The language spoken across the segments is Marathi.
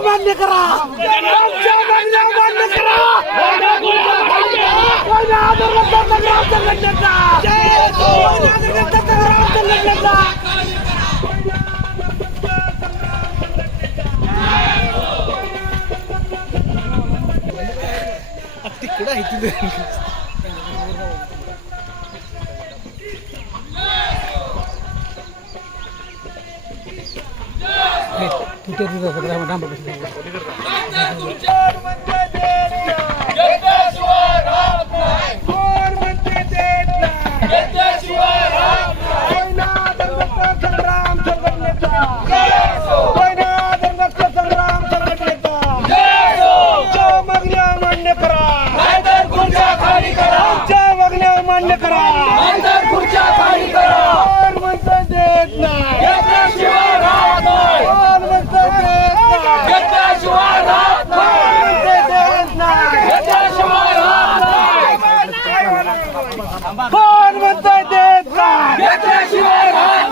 मान्य करा आमच्या कोयनादर रक्ता संग्राम संघटनेचा आमच्या मागण्या मान्य करा. खुर्च्या खाली मान्य करा कोण म्हणतं देत नाही कोण म्हणतं देत नाही कोण म्हणतं देत नाही कोण म्हणतंय देत नाही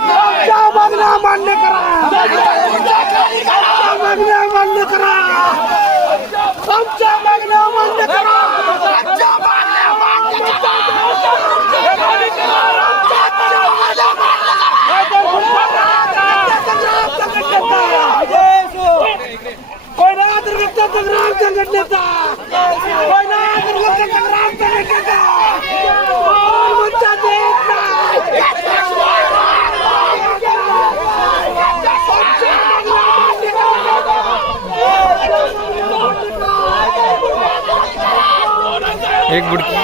आमच्या मागण्या मान्य करा. आमच्या मागण्या मान्य करा. आमच्या मागण्या मान्य करा. आमच्या मागण्या मान्य कोयना दुर्गत संग्राम संघटनेचा कोयना दुर्गत संग्राम संघटनेचा कोण म्हणतं देत नाही एक बुडकी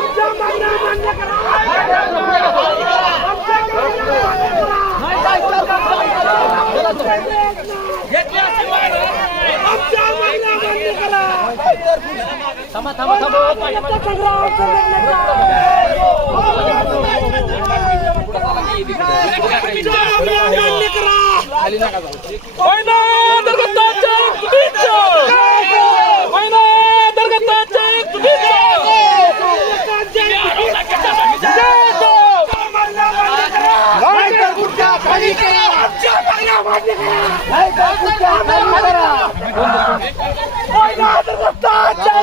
आमच्या मागण्या थांबा थांबा थांबा मागण्या मान्य करा कोयना संग्राम संघटनेचा आमच्या मागण्या मान्य करा महिना दरगताच्या चुकीचं महिना दरगताच्या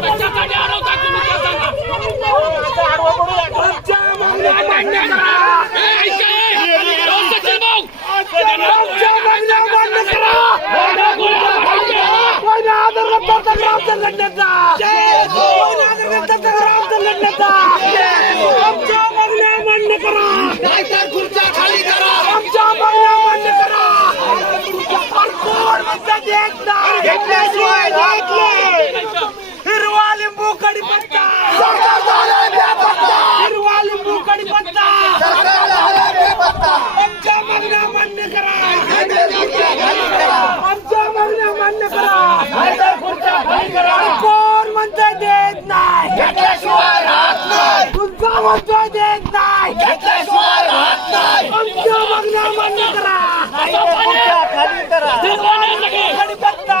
कशासाठी अडवताय तुम्ही ते सांगा काय मागण्या करा? ए, ऐका, ए, दोन सचिन भाऊ. त्यांना मान्य करा कोयना आदर संग्राम संघटनेचा कोयना आदर संग्राम संघटनेचा आमच्या मागण्या मान्य करा आमच्या मागण्या मान्य करा पण कोण म्हणतं देत नाही घेतल्याशिवाय राहत नाही हिरवा लिंबू कडीपत्ता हिरवा लिंबू कडीपत्ता आमच्या मागण्या मान्य करा. आमच्या मागण्या मान्य करा. कोण म्हणतंय देत नाही? तुमचा म्हणतोय देत नाही. आमच्या मागण्या मान्य करा. कडीपत्ता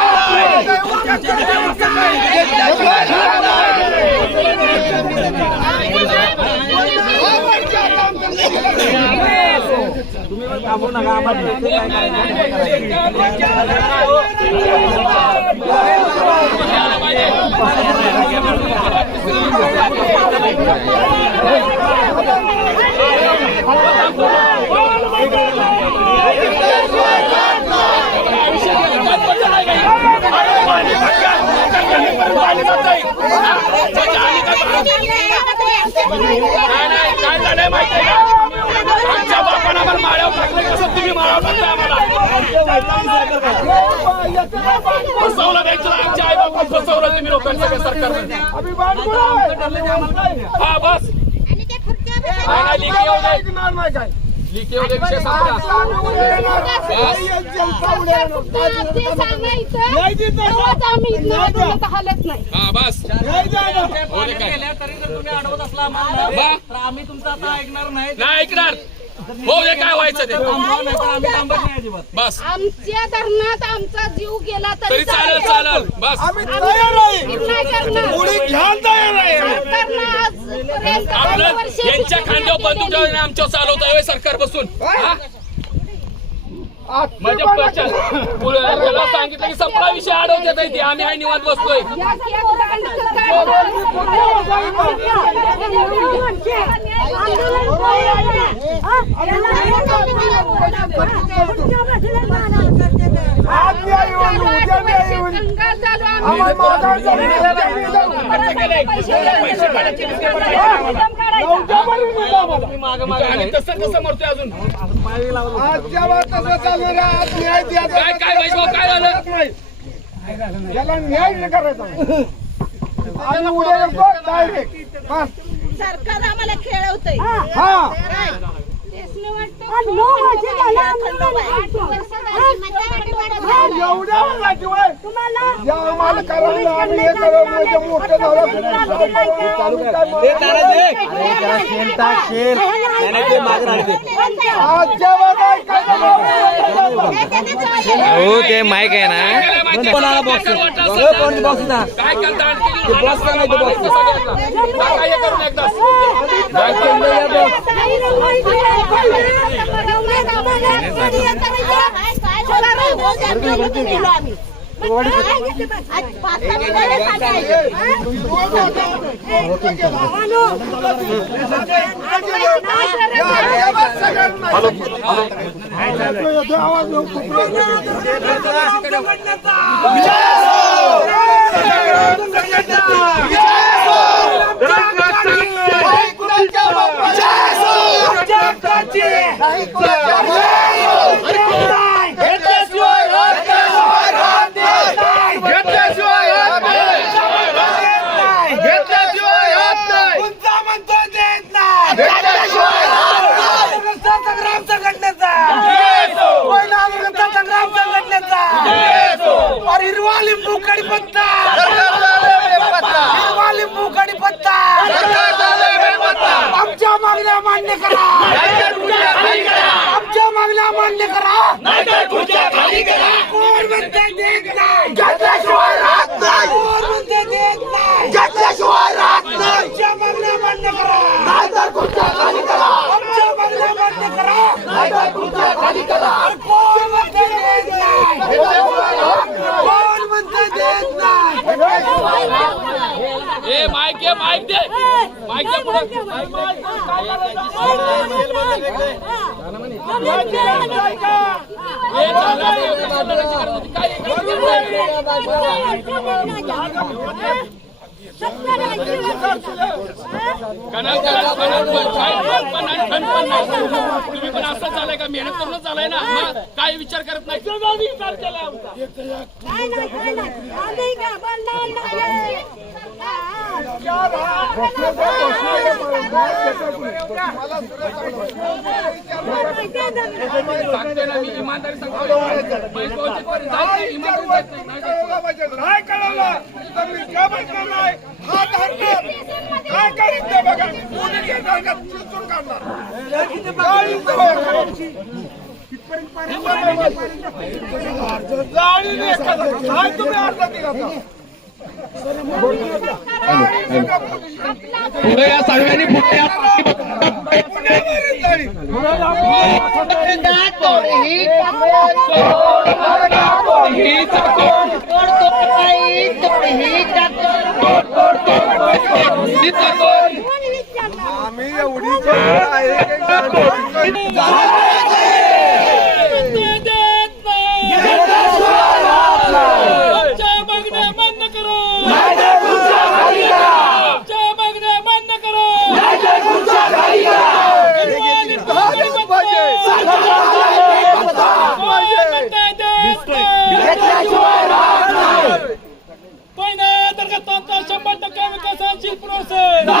तुम्ही जाताय तुम्ही नाहीतर खुर्च्या खाली करा आमच्या मागण्या मान्य करा नाहीतर खुर्च्या खाली करा मुद्दे घेत नाही. घेतल्याशिवाय राहत नाही. घेतल्याशिवाय राहत नाही. काय नाही काय झालंय माहितीये का आमच्या बापानं आम्हाला माळ्यावर टाकलं कसं तुम्ही माळ्यावर टाकताय आम्हाला फसवलं द्यायचं आमच्या आई बाबा फसवलं तुम्ही लोकांचं सगळं सरकारनं. हा बस. लिखी विषय हालत नाही हा बस. आम्ही तुमचं आता ऐकणार नाही. नाही ऐकणार. होऊ दे काय व्हायचं ते? बस. आमच्या धरणात आमचा जीव गेला तरी चालेल चालेल. बस. आम्ही नाही करणार. सरकारनं आजपर्यंत आपलं दोन वर्ष यांच्या खांद्यावर बंदूक. ठेवून आमच्यावर चालवत आहे सरकार बसून. हा? म्हणजे पक्षात त्याला सांगितलं की संपला विषय अडवतात आहे ते आम्ही आहे निवांत बसतोय या तसं कसं मरतोय अजून काय काय वैभव काय झालं याला न्याय नाही करायचा. आणि उद्या येतो डायरेक्ट सरकार आम्हाला खेळवतंय. हा. हे म्हणजे नाही हो ते माईक आहे ना असेल तर? काय करता आणखी? काय हे करून एकदाच? संग्राम संघटनेचा पहिला अभियंता संग्राम संघटनेचा और हिरवा लिंबू कडीपत्ता हिरवा लिंबू कडीपत्ता आमच्या मागण्या मान्य करा आमच्या मागण्या मान्य करा कोण म्हणते देत नाही घेतल्याशिवाय राहत नाही कोण म्हणते देत नाही घेतल्याशिवाय राहत नाही आमच्या मागण्या मान्य करा. नाहीतर खुर्च्या खाली करा. आमच्या मागण्या मान्य करा नाहीतर खुर्च्या खाली करा कोण म्हणते देत नाही कोण म्हणते देत नाही ए माईक घे माईक दे. माईक दे पुढं. तुम्ही पण असंच झालंय का? मेहनत करूनच झालंय ना? काय विचार करत नाही? विचार केलाय आमचा. सांगतोय ना नाही, कळवलं तर मी नाही हा धरणार काय करीत ते बघा कोणी काढणार काय तुम्ही अर्धा दिला पुढे या सर्वांनी पुढे या पुण्यावरील गाडी ही चाकोर. ही चाकोर. आम्ही एवढी ত্রিপুরা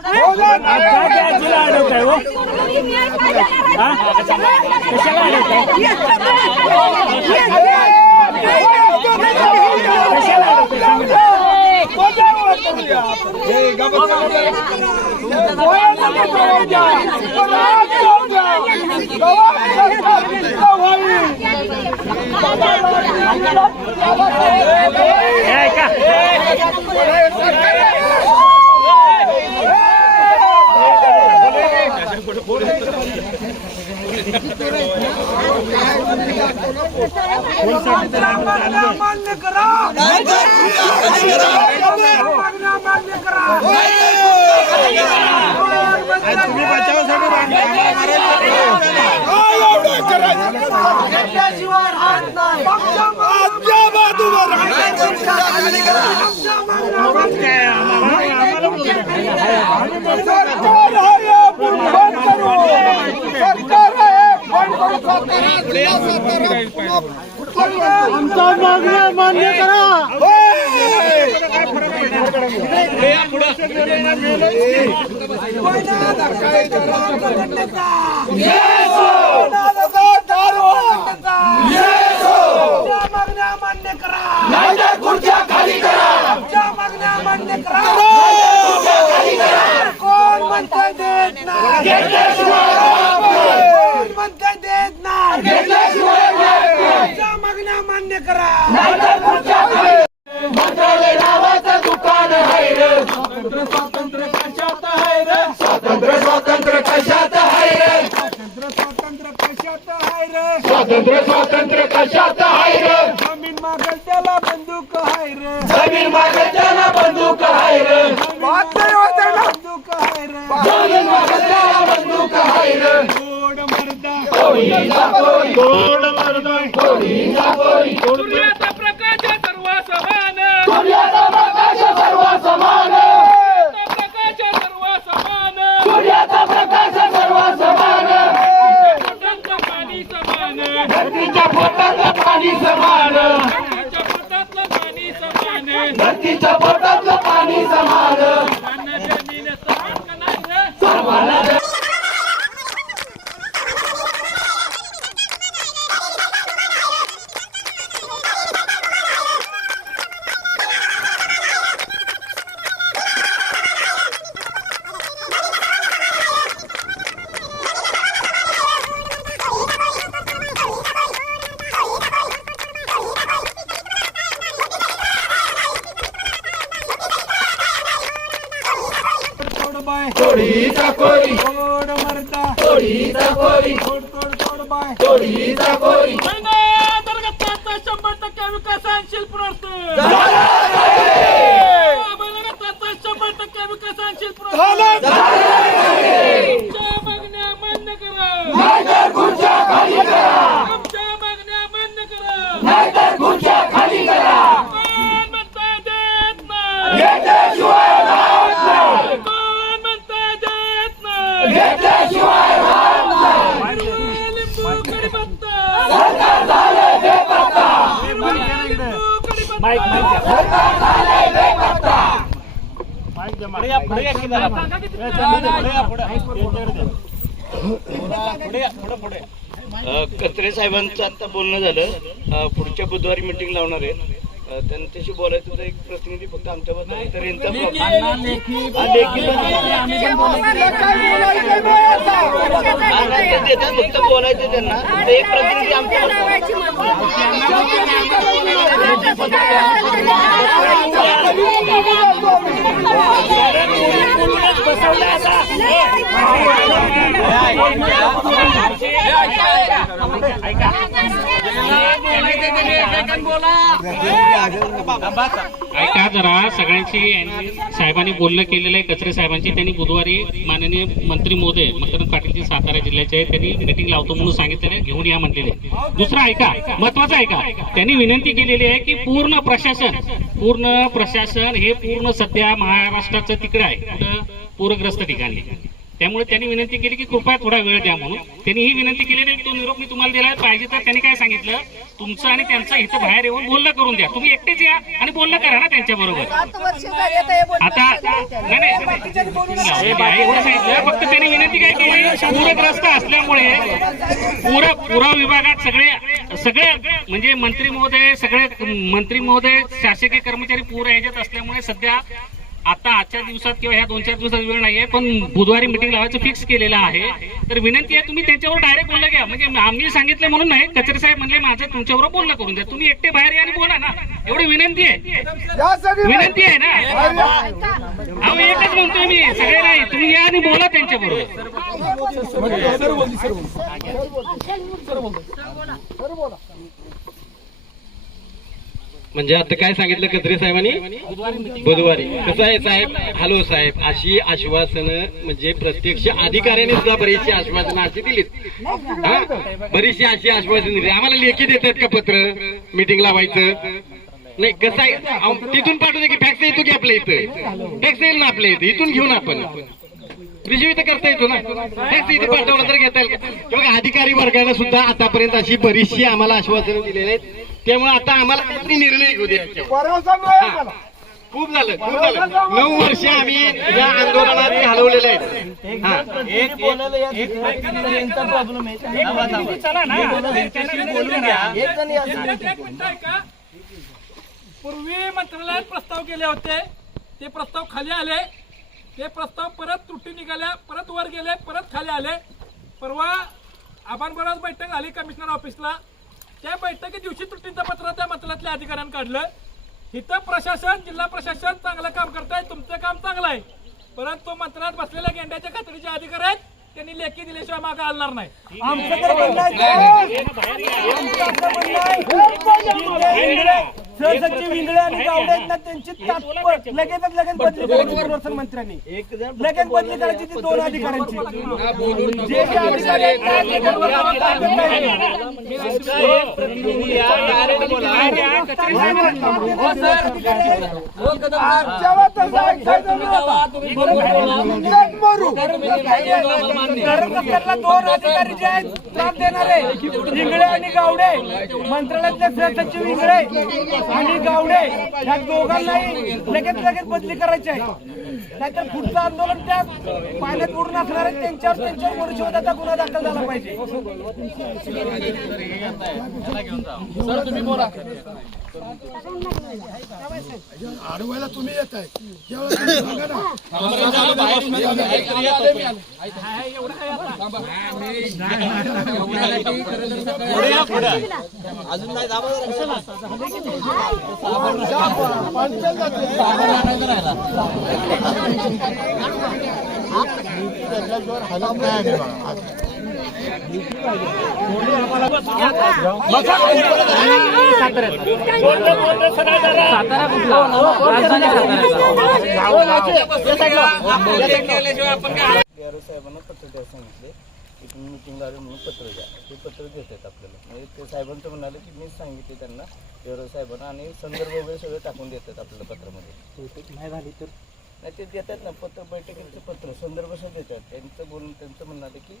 याची बसला याची याची मान्य करा मागण्या मान्य करा काय एवढं करायचं? आमच्या बाजूवर सरकार आहे पण बंद करू. सरकार आहे पण करू. आमच्या मागण्या मान्य करा मान्य करा खुर्च्या खाली करा आमच्या मागण्या मान्य करा. कोण म्हणतंय देत नाही? कोण म्हणतंय देत नाही? मागण्या मान्य करा स्वातंत्र्य कशात आहे रे? स्वातंत्र्य स्वातंत्र्य कशात आहे रे? जमीन मागल त्याला बंदूक आहे रे. जमीन मागल त्याला बंदूक आहे रे. बंदूक आहे रे. जमीन मागल त्याला बंदूक आहे रे. गोड मर्दा. गोड मर्दा सूर्याचा प्रकाश सर्व समान सूर्याचा प्रकाश सर्व समान प्रकाश सर्व समान सूर्याचा प्रकाश सर्व समान पोटातलं पाणी समान धरतीच्या पोटातलं पाणी समान धरतीच्या पोटातलं पाणी समान धरतीच्या पोटातलं पाणी समान अन्न जमीन समान का नाही रे? थोडीचा खोरी थोड मरता थोडीचा खोरी थोड थोड थोड बाय थोडीचा खोरी बळीराजाचा शंभर टक्के विकासशील प्रश्न बळीराजाचा शंभर टक्के विकासशील प्रश्न आमच्या मागण्या मान्य करा नाहीतर खुर्च्या खाली करा आमच्या मागण्या मान्य करा नाहीतर खुर्च्या खाली करा कोण म्हणताय देत नाही घेतल्याशिवाय राहत नाही कोण म्हणताय देत नाही घेतल्याशिवाय राहत नाही लिंबू कडीपत्ता सरकार झाले बेपत्ता लिंबू कडीपत्ता सरकार झाले बेपत्ता पुढे या, पुढे या की जरा. सांगा किती पुढे या, पुढे. त्यांच्याकडे द्या. पुढे या, पुढे, पुढे. अ, कत्रे साहेबांचं आता बोलणं झालं. पुढच्या बुधवारी मिटिंग लावणार आहे त्यांच्याशी बोलायचं होतं एक प्रतिनिधी फक्त तर यांचा हा, हा, नाही, ते फक्त बोलायचं त्यांना फक्त एक प्रतिनिधी आमच्या ऐका जरा सगळ्यांशी साहेबांनी बोलणं केलेलं आहे कचरे साहेबांची त्यांनी बुधवारी माननीय मंत्री मोदय मकरंद पाटील जे सातारा जिल्ह्याचे आहेत त्यांनी मिटिंग लावतो म्हणून सांगितलेलं आहे घेऊन या म्हटलेले दुसरं ऐका महत्वाचं ऐका त्यांनी विनंती केलेली आहे की पूर्ण प्रशासन पूर्ण प्रशासन हे पूर्ण सध्या महाराष्ट्राचं तिकडे आहे पूरग्रस्त ठिकाणी. त्यामुळे त्यांनी विनंती केली की कृपया थोडा वेळ द्या म्हणून. त्यांनी ही विनंती केलेली आहे, तो निरोप मी तुम्हाला दिला पाहिजे तर त्यांनी काय सांगितलं? तुमचं आणि त्यांचं इथं बाहेर येऊन बोलणं करून द्या. तुम्ही एकटेच या आणि बोलणं करा ना त्यांच्या बरोबर. आता नाही नाही. बाई एवढं सांगितलं. फक्त त्यांनी विनंती काय केली? पूरग्रस्त असल्यामुळे पूर पुरा विभागात सगळे सगळे म्हणजे मंत्री महोदय सगळे मंत्री महोदय शासकीय कर्मचारी पूर ह्याच्यात असल्यामुळे सध्या आता आजच्या दिवसात किंवा ह्या दोन चार दिवसात वेळ नाहीये पण बुधवारी मिटिंग लावायचं फिक्स केलेलं आहे. तर विनंती आहे तुम्ही त्यांच्यावर डायरेक्ट बोललं घ्या. म्हणजे आम्ही सांगितलं म्हणून नाही कचरे साहेब म्हणले माझं तुमच्याबरोबर बोलणं करून द्या. तुम्ही एकटे बाहेर या आणि बोला ना. एवढी विनंती आहे. विनंती आहे ना? अहो एकच म्हणतोय मी सगळे नाही तुम्ही या आणि बोला त्यांच्या बरोबर म्हणजे आता काय सांगितलं कत्रे साहेबांनी? बुधवारी. कसं आहे साहेब? हॅलो साहेब अशी आश्वासनं म्हणजे प्रत्यक्ष अधिकाऱ्याने सुद्धा बरीचशी आश्वासनं अशी दिलीत. हा? बरीचशी अशी आश्वासनं दिली आम्हाला लेखी देतात का पत्र? मिटिंग लावायचं नाही कसं आहे? तिथून पाठवतो की फॅक्स येतो की आपल्या इथं? फॅक्स येईल ना आपल्या इथं? इथून घेऊन आपण. रिसिव्ह इथं करता येतो ना? फॅक्स इथे पाठवलं तर घेता येईल. का? अधिकारी वर्गाने सुद्धा आतापर्यंत अशी बरीचशी आम्हाला आश्वासनं दिलेली आहेत. त्यामुळे आता आम्हाला काहीतरी निर्णय घेऊ दे याच्यावर. खूप झालं खूप झालं. नऊ वर्ष आम्ही या आंदोलनात घालवलेले आहेत. हा. एक एक प्रॉब्लेम आहे. थांबा, थांबा. बोला, त्यांच्याशी बोलून घ्या. एक जण या एक मिनिट आहे. का? पूर्वी मंत्रालयात प्रस्ताव केले होते. ते प्रस्ताव खाली आले. ते प्रस्ताव परत त्रुटी निघाल्या परत वर गेले परत खाली आले. परवा आपण बरोबर बैठक झाली कमिशनर ऑफिसला. त्या बैठकी दिवशी त्रुटीचं पत्र त्या मंत्रालयातल्या अधिकाऱ्यांनी काढलं. इथं प्रशासन जिल्हा प्रशासन चांगलं काम करताय तुमचं काम चांगलं आहे. परंतु मंत्रालयात बसलेल्या गेंड्याच्या खात्रीचे अधिकारी आहेत त्यांनी लेखी दिल्याशिवाय मागे हलणार नाही. आमचं तर म्हणणं आहे. सहसचिव विंगळे आणि गावडे आहेत ना त्यांची तात्पर लगेचच लगेच बदली करायची संरक्षण मंत्र्यांनी. लगेच बदली करायची ती दोन अधिकाऱ्यांची. जे जे अधिकारी आहेत ना, ते बरोबर काम करत नाही. प्रतिनिधी या, direct बोला. आमच्यावर तसं ऐकायचं नव्हतं. मरू. धर्मस्थळला दोन अधिकारी जे आहेत त्रास देणारे. इंगळे आणि गावडे. मंत्रालयातले सहसचिव इंगळे. आणि गावडे या दोघांनाही लगेच लगेच बदली करायची आहे. नाहीतर पुढचं आंदोलन त्या पाण्यात उडून असणार आहे त्यांच्यावर त्यांच्यावर मनुष्यवधाचा गुन्हा दाखल झाला पाहिजे. अडवायला तुम्ही येत आहे. तुम्ही. अजून नाही दाबा साहेबांना पत्र द्यायला सांगितले की तुम्ही मिटिंग लावली म्हणून पत्र द्या ते पत्र देत आहेत आपल्याला म्हणजे ते साहेबांचं म्हणाले की मी सांगितले त्यांना डीआरओ साहेबांना आणि संदर्भ वगैरे सगळे टाकून देतात आपल्याला पत्रामध्ये नाही झाली तर नाही ते देतात ना पत्र बैठकीचं पत्र संदर्भ देतात. त्यांचं बोलून त्यांचं म्हणणं आलं की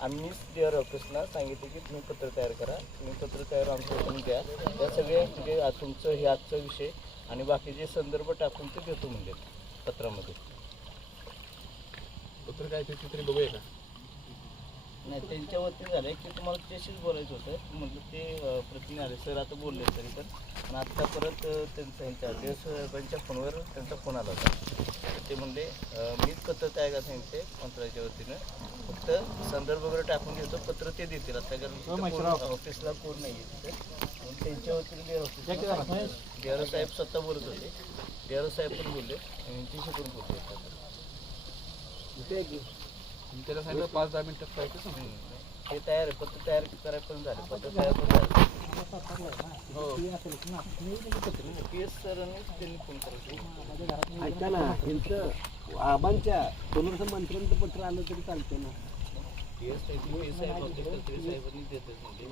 आम्हीच डी आर ऑफिसला सांगितले की तुम्ही पत्र तयार करा तुम्ही पत्र तयार आमच्याकडून द्या. त्या सगळ्या म्हणजे तुमचं हे आजचा विषय आणि बाकीचे संदर्भ टाकून ते देतो म्हणजे पत्रामध्ये. पत्र काय ते तरी बघूया का? नाही त्यांच्या वरती झालं की तुम्हाला त्याशीच बोलायचं होतं. म्हटलं ते अं, प्रतिनिधी आले. सर आता बोलले तरी तर आणि आत्ता परत त्यांचा यांच्या देव साहेबांच्या फोनवर त्यांचा फोन आला होता. ते म्हणले मीच पत्र तयार करायला सांगितले मंत्रालयाच्या वतीनं. फक्त संदर्भ वगैरे टाकून देतो. पत्र ते देतील. आता कारण ऑफिसला कोण नाही आहे तिथे. त्यांच्या वतीने डी साहेब स्वतः बोलत होते. डी आर साहेब पण बोलले. आणि यांच्याशी पण बोलले. त्याला सांगितलं पाच दहा मिनिटात सांग. हम्म. ते तयार आहे पत्र तयार करायला पण झाले. पत्र तयार पण झाले. हो. पी एस सरांनी त्यांनी फोन करायचं ऐका ना यांचं आबांच्या दोन मंत्र्यांचं पत्र आलं तरी चालते ना. पी एस पी एस साहेब होते तर साहेबांनी देतात म्हणजे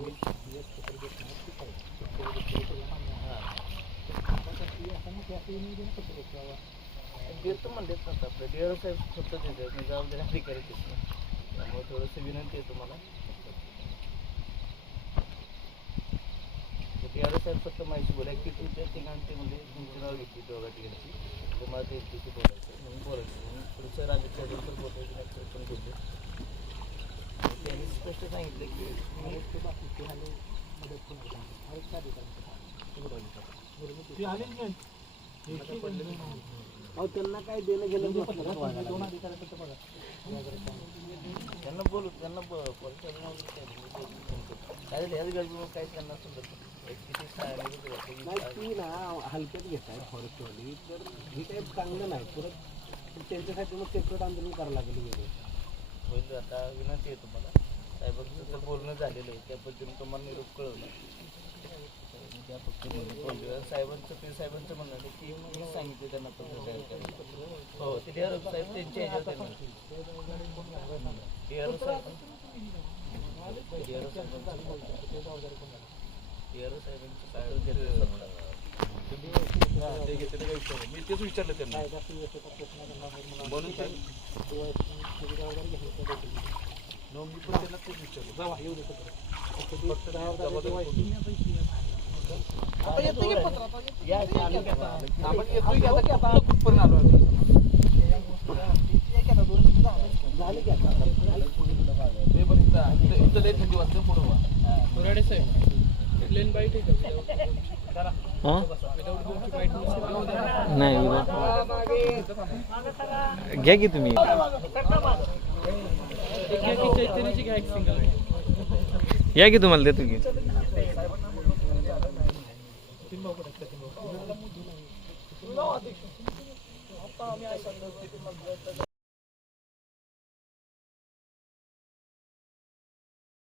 देतो म्हणतात ना आता. आपलं डी आर साहेब स्वतः देतात मी जबाबदारी अधिकारी ना त्यामुळे थोडंसं विनंती आहे तुम्हाला. डी आर साहेब फक्त माहिती बोला की तुमच्या ठिकाणी ते म्हणजे तुमचं नाव घेतली दोघा ठिकाणची तर मला त्यांच्याशी बोलायचं म्हणून बोलायचं म्हणून पुढे सर आले बोलायचं नाही पण बोलले त्यांनी स्पष्ट सांगितलं की तुम्ही अहो त्यांना काय देणं घेणं वागायला. त्यांना बोलू त्यांना ब- परत त्यांना बोलू, त्यांना. काय काही त्यांना ती ना हलक्यात घेत आहे फॉरेस्टवाली तर हे काही चांगलं नाही. परत त्यांच्यासाठी मग सेपरेट आंदोलन करावं लागेल वेगळं होईल आता विनंती आहे तुम्हाला. साहेबांचं तर बोलणं झालेलं आहे. त्या पद्धतीने तुम्हाला निरोप कळवला. त्या फक्त साहेबांचं ते साहेबांचं म्हणणं की मी सांगितले त्यांना पत्र तयार करायला. हो ते DRO साहेब त्यांच्या ह्याच्यात आहे ना. साहेबांचं काय घेतलं काही विषय मी तेच विचारलं त्यांना. म्हणून मी पण त्यांना तेच विचारलं. पत्र. आपण येतोय की आता की आता कुठपर्यंत आलो आम्ही? ते बरं इथं आहे. इथं- इथं लय थंडी वाजते पुढं व्हा. हा? नाही घ्या की तुम्ही. या की तुम्हाला देतो की. Wala ko addiction. Ang pami ay sa nagtitimag-renta